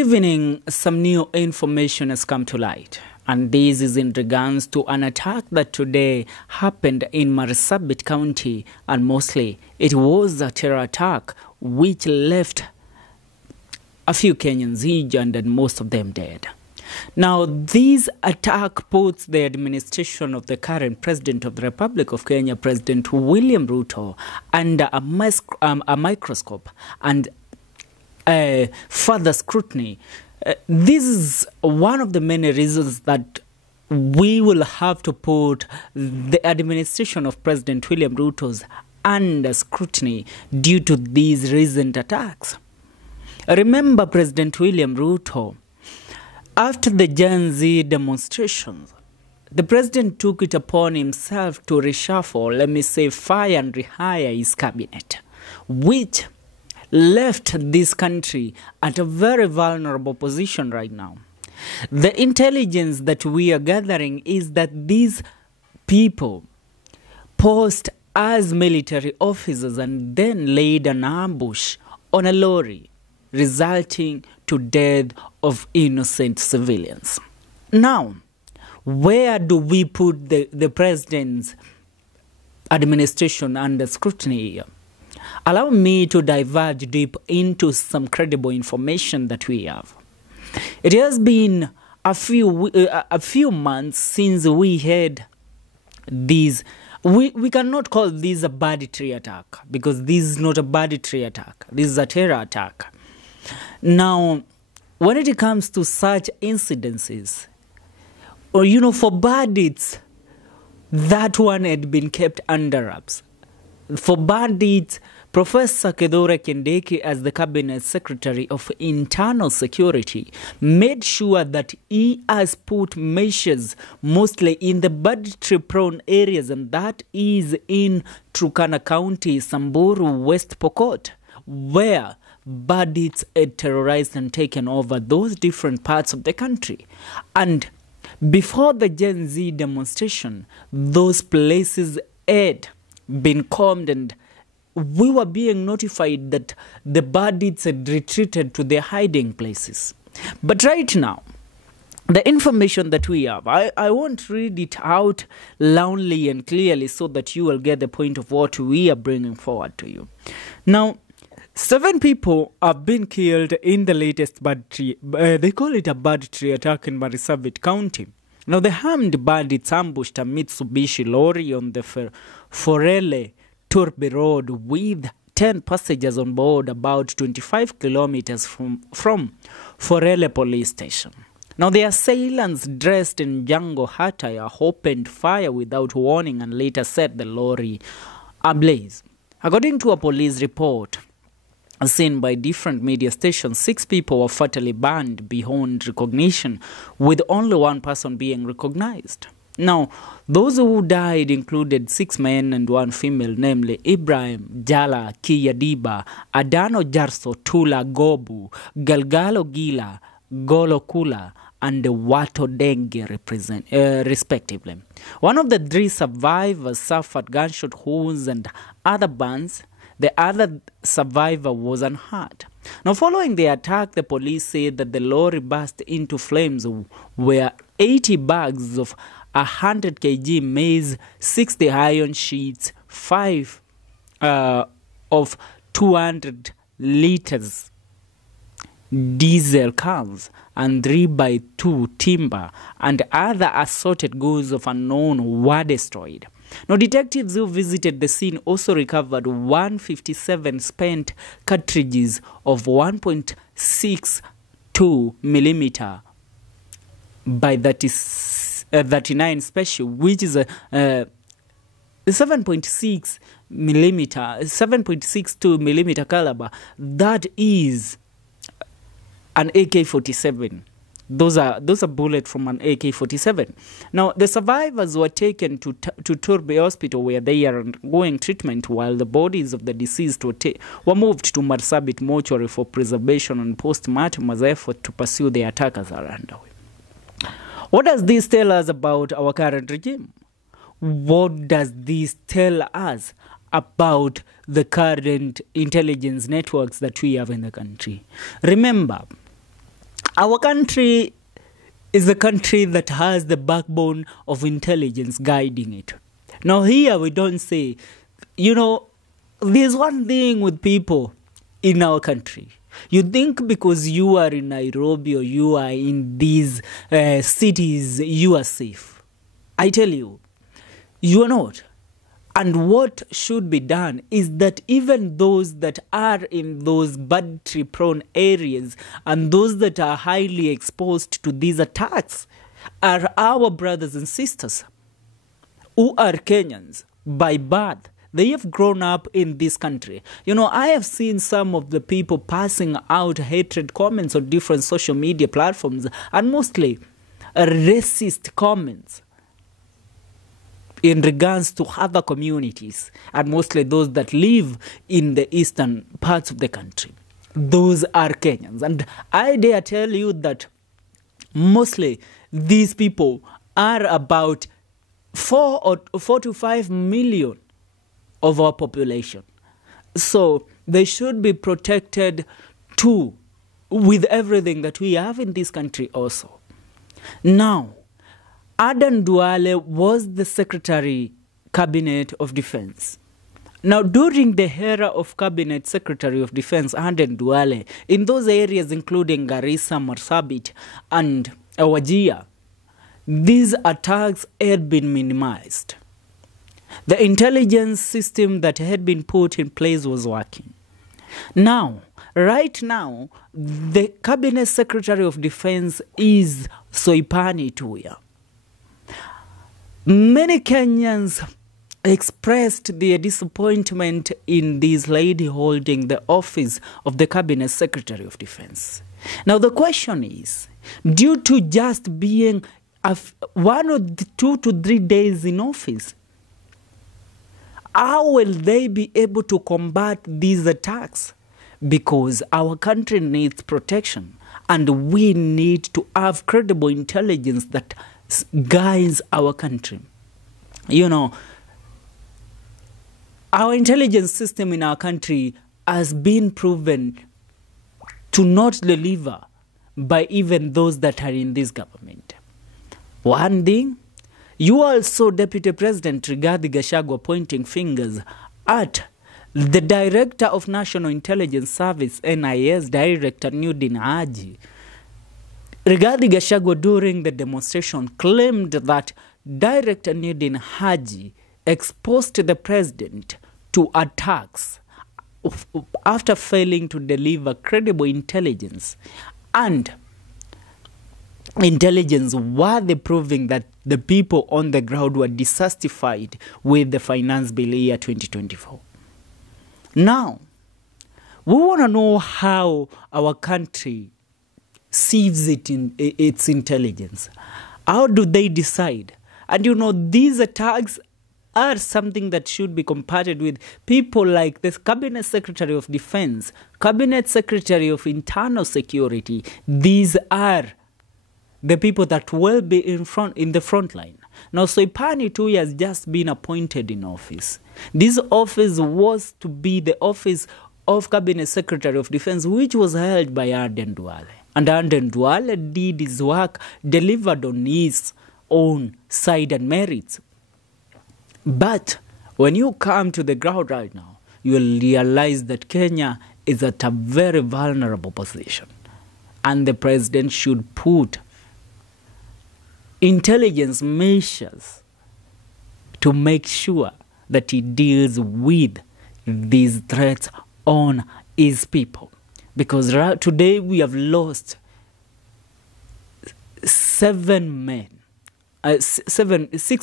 evening, some new information has come to light, and this is in regards to an attack that today happened in Marsabit County, and mostly it was a terror attack which left a few Kenyans injured and most of them dead. Now, this attack puts the administration of the current President of the Republic of Kenya, President William Ruto, under a microscope and further scrutiny. This is one of the many reasons that we will have to put the administration of President William Ruto's under scrutiny due to these recent attacks. Remember, President William Ruto, after the Gen Z demonstrations, the president took it upon himself to reshuffle, fire and rehire his cabinet, which left this country at a very vulnerable position right now. The intelligence that we are gathering is that these people posed as military officers and then laid an ambush on a lorry, resulting to death of innocent civilians. Now, where do we put the president's administration under scrutiny here? Allow me to diverge deep into some credible information that we have. It has been a few months since we had these. We cannot call this a banditry attack, because this is not a banditry attack. This is a terror attack. Now, when it comes to such incidences, or for bandits, that one had been kept under wraps. For bandits, Professor Kithure Kindiki, as the Cabinet Secretary of Internal Security, made sure that he has put measures mostly in the banditry-prone areas, and that is in Turkana County, Samburu, West Pokot, where bandits had terrorized and taken over those different parts of the country. And before the Gen Z demonstration, those places had been calmed, and we were being notified that the bandits had retreated to their hiding places. But right now, the information that we have, I won't read it out loudly and clearly so that you will get the point of what we are bringing forward to you. Now, 7 people have been killed in the latest banditry, they call it a banditry attack in Marsabit County. Now, the armed bandits ambushed a Mitsubishi lorry on the Forele Turbi Road with 10 passengers on board, about 25 kilometers from Forele police station. Now, the assailants, dressed in jungle attire, opened fire without warning and later set the lorry ablaze. According to a police report seen by different media stations, 6 people were fatally burned beyond recognition, with only 1 person being recognized. Now, those who died included 6 men and 1 female, namely Ibrahim Jala Kiyadiba, Adano Jarso Tula Gobu, Galgalo Gila, Golo Kula, and Wato Denge respectively. One of the 3 survivors suffered gunshot wounds and other burns. The other survivor was unhurt. Now, following the attack, the police said that the lorry burst into flames where 80 bags of 100 kg maize, 60 iron sheets, 5 of 200 liters diesel cans, and 3x2 timber and other assorted goods of unknown were destroyed. Now, detectives who visited the scene also recovered 157 spent cartridges of 1.62 millimeter by 39 special, which is a 7.62 millimeter caliber. That is an AK-47. Those are bullets from an AK-47. Now, the survivors were taken to Turbi Hospital, where they are undergoing treatment, while the bodies of the deceased were moved to Marsabit mortuary for preservation and post-mortem as effort to pursue the attackers are underway. What does this tell us about our current regime? What does this tell us about the current intelligence networks that we have in the country? Remember, Our country is a country that has the backbone of intelligence guiding it. Now, here we don't say, there's one thing with people in our country. You think because you are in Nairobi or you are in these cities, you are safe. I tell you, you are not. And what should be done is that even those that are in those banditry-prone areas and those that are highly exposed to these attacks are our brothers and sisters who are Kenyans by birth. They have grown up in this country. I have seen some of the people passing out hatred comments on different social media platforms, and mostly racist comments in regards to other communities, and mostly those that live in the eastern parts of the country. Those are Kenyans. And I dare tell you that mostly these people are about 4 to 5 million of our population. So they should be protected too, with everything that we have in this country also. Now, Aden Duale was the Secretary Cabinet of Defense. Now, during the era of Cabinet Secretary of Defense, Aden Duale, in those areas including Garissa, Marsabit, and Wajir, these attacks had been minimized. The intelligence system that had been put in place was working. Now, right now, the Cabinet Secretary of Defense is Soipan Tuya. Many Kenyans expressed their disappointment in this lady holding the office of the Cabinet Secretary of Defense. Now the question is, due to just being 1 or 2 to 3 days in office, how will they be able to combat these attacks? Because our country needs protection, and we need to have credible intelligence that guides our country. Our intelligence system in our country has been proven to not deliver by even those that are in this government. One thing, you also, Deputy President Rigathi Gachagua, pointing fingers at the Director of National Intelligence Service, NIS Director Nudin Haji. Rigathi Gachagua, during the demonstration, claimed that Director Nudin Haji exposed the president to attacks after failing to deliver credible intelligence, and intelligence worthy proving that the people on the ground were dissatisfied with the finance bill year 2024. Now, we want to know how our country sees its intelligence. How do they decide? And these attacks are something that should be combated with people like the Cabinet Secretary of Defense, Cabinet Secretary of Internal Security. These are the people that will be in the front line. Now, Soipan Tuya has just been appointed in office. This office was to be the office of Cabinet Secretary of Defense, which was held by Aden Duale. And Aden Duale did his work, delivered on his own side and merits. But when you come to the ground right now, you will realize that Kenya is at a very vulnerable position. And the president should put intelligence measures to make sure that he deals with these threats on his people. Because today we have lost 6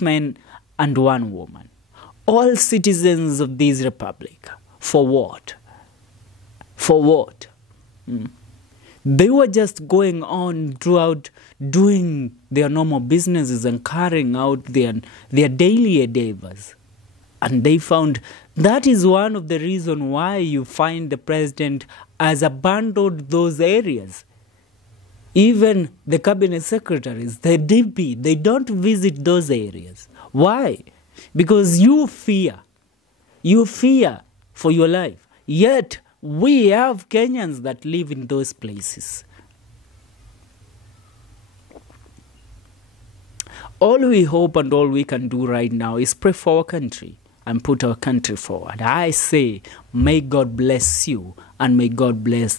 men and 1 woman. All citizens of this republic. For what? For what? They were just going on throughout doing their normal businesses and carrying out their daily endeavors. And they found that is one of the reasons why you find the president has abandoned those areas. Even the cabinet secretaries, the DP, they don't visit those areas. Why? Because you fear for your life. Yet, we have Kenyans that live in those places. all we hope and all we can do right now is pray for our country and put our country forward. I say, may God bless you and may God bless